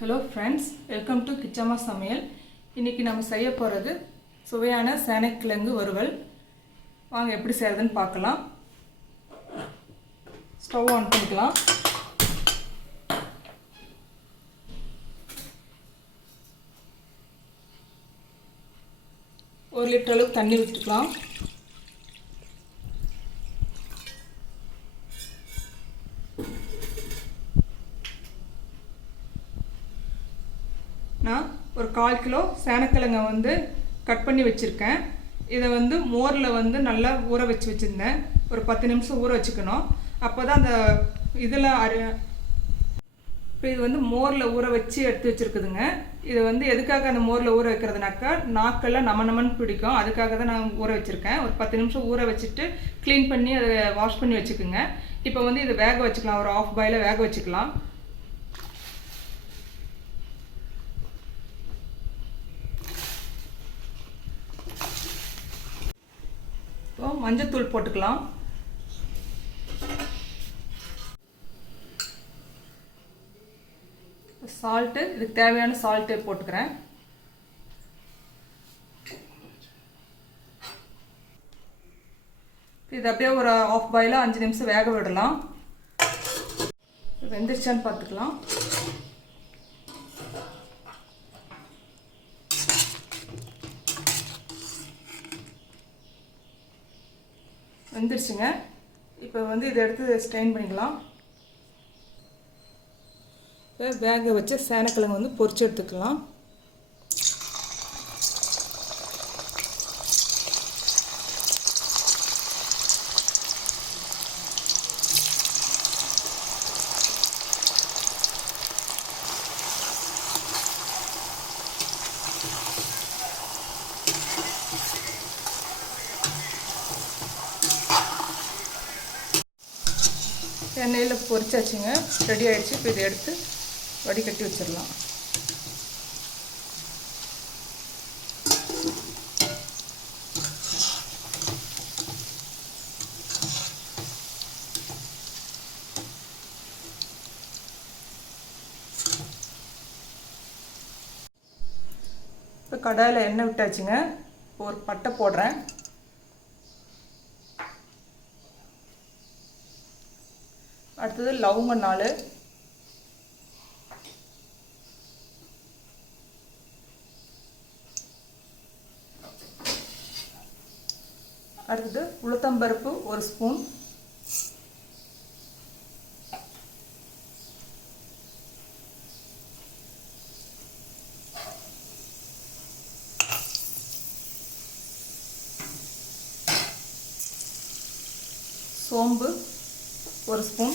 Hello friends, welcome to கிச்சம்மா சமையல். இன்றைக்கி நம்ம செய்ய போகிறது சுவையான சேனைக்கிழங்கு வறுவல். வாங்க எப்படி செய்கிறதுன்னு பார்க்கலாம். ஸ்டவ் ஆன் பண்ணிக்கலாம். ஒரு லிட்டர் அளவுக்கு தண்ணி ஊற்றிக்கலாம். நான் ஒரு 1/4 கிலோ சேனக்கிழங்கை கட் பண்ணி வச்சுருக்கேன். இதை மோரில் நல்லா ஊற வச்சுருந்தேன். ஒரு 10 நிமிஷம் ஊற வச்சுக்கணும். அப்போ தான் அந்த இதில் இப்போ இது மோரில் ஊற வச்சு எடுத்து வச்சுருக்குதுங்க. இது எதுக்காக அந்த மோரில் ஊற வைக்கிறதுனாக்கா நாக்கெல்லாம் நமன்னு பிடிக்கும். அதுக்காக தான் நான் ஊற வச்சுருக்கேன். ஒரு 10 நிமிஷம் ஊற வச்சுட்டு க்ளீன் பண்ணி அதை வாஷ் பண்ணி வச்சுக்கோங்க. இப்போ இதை வேக வச்சுக்கலாம். ஒரு 1/2 பாயில் வேக வச்சுக்கலாம். இப்போ மஞ்சத்தூள் போட்டுக்கலாம். சால்ட்டு, இதுக்கு தேவையான சால்ட்டு போட்டுக்கிறேன். இது அப்படியே ஒரு 1/2 பாயில் 5 நிமிஷம் வேக விடலாம். வெந்துருச்சான்னு பார்த்துக்கலாம். வெந்துருச்சுங்க. இப்போ இதை எடுத்து ஸ்ட்ரெயின் பண்ணிக்கலாம். இப்போ வேக வச்ச சேனக்கிழங்கு பொரிச்சு எடுத்துக்கலாம். எண்ணெயில் பொரிச்சாச்சுங்க. ரெடி ஆகிடுச்சு. இப்போ இதை எடுத்து வடிகட்டி வச்சிடலாம். இப்போ கடாயில் எண்ணெய் விட்டாச்சுங்க. ஒரு பட்டை போடுறேன். அடுத்தது லவங்க 4, அடுத்தது உளுத்தம்பருப்பு 1 ஸ்பூன், சோம்பு 1 ஸ்பூன்,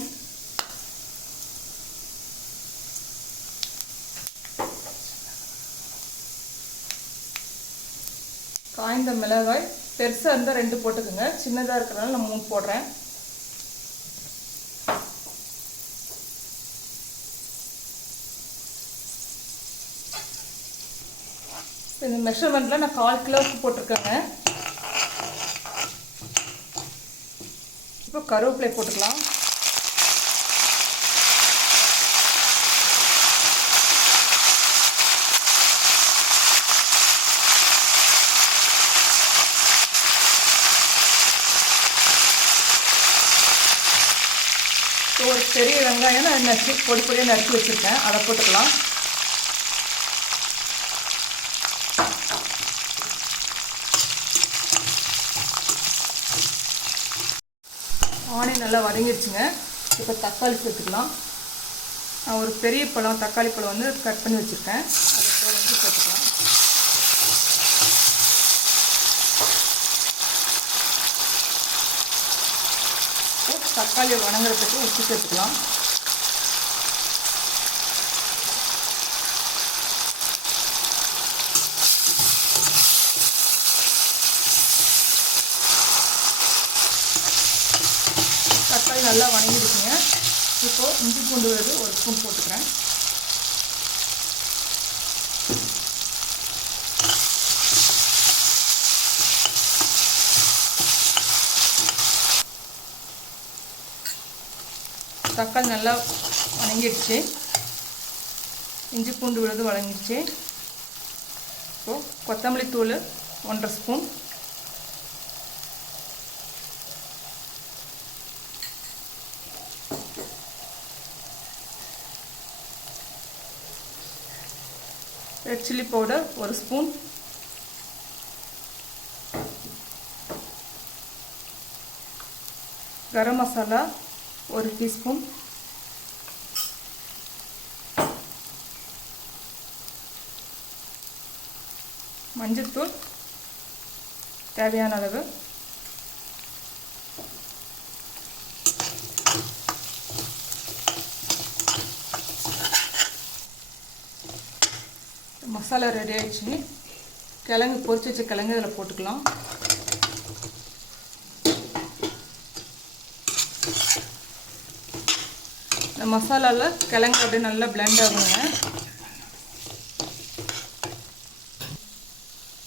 காய்ந்த மிளகாய் பெருசாக இருந்தால் 2 போட்டுக்கோங்க. சின்னதாக இருக்கிறனால நான் 3 போடுறேன். இந்த மெஷர்மெண்ட்டில் நான் 1/4 கிலோவுக்கு போட்டிருக்கேங்க. இப்போ கருவேப்பிலை போட்டுக்கலாம். ஒரு பெரிய வெங்காயம் நான் பொடி பொடியாக நறுக்கி வச்சுருக்கேன். அதை போட்டுக்கலாம். ஆனியன் நல்லா வதங்கிடுச்சுங்க. இப்போ தக்காளி சேர்த்துக்கலாம். நான் ஒரு பெரிய தக்காளி பழம் கட் பண்ணி வச்சுருக்கேன். அதை போட்டுக்கலாம். தக்காளி வணங்குறதுக்கு உப்பு சேர்த்துக்கலாம். தக்காளி நல்லா வணங்கிடுச்சுங்க. இப்போது இஞ்சி பூண்டு விழுது 1 ஸ்பூன் போட்டுக்கிறேன். தக்காளி நல்லா வணங்கிடுச்சு. இஞ்சி பூண்டு விழுது வதங்கிடுச்சு. இப்போது கொத்தமல்லி தூள் 1.5 spoon, red chilli powder 1 spoon, garam masala 1 teaspoon, மஞ்சள்தூள் தேவையான அளவு, மசாலா ரெடி ஆயிடுச்சு. கிழங்கு பொரிச்சு வச்ச கிழங்கு இதில் போட்டுக்கலாம். இந்த மசாலாவில் கிழங்கு அப்படியே நல்லா பிளெண்ட் ஆகுங்க.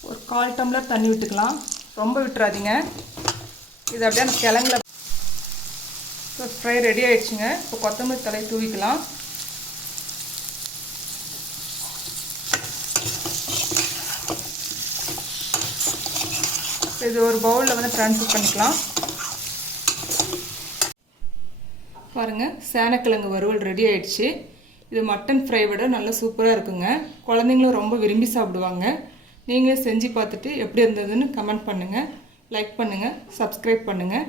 ஒரு 1/4 டம்ளர் தண்ணி விட்டுக்கலாம், ரொம்ப விட்டுறாதீங்க. இது அப்படியே அந்த கிழங்குல ஃப்ரை ரெடி ஆயிடுச்சுங்க. இப்போ கொத்தமல்லி தழை தூவிக்கலாம். இது ஒரு பவுலில் வந்து ட்ரான்ஸ்ஃபர் பண்ணிக்கலாம். பாருங்கள், சேனக்கிழங்கு வறுவல் ரெடி ஆயிடுச்சு. இது மட்டன் ஃப்ரை விட நல்லா சூப்பராக இருக்குங்க. குழந்தைங்களும் ரொம்ப விரும்பி சாப்பிடுவாங்க. நீங்களே செஞ்சு பார்த்துட்டு எப்படி இருந்ததுன்னு கமெண்ட் பண்ணுங்கள், லைக் பண்ணுங்கள், சப்ஸ்கிரைப் பண்ணுங்கள்.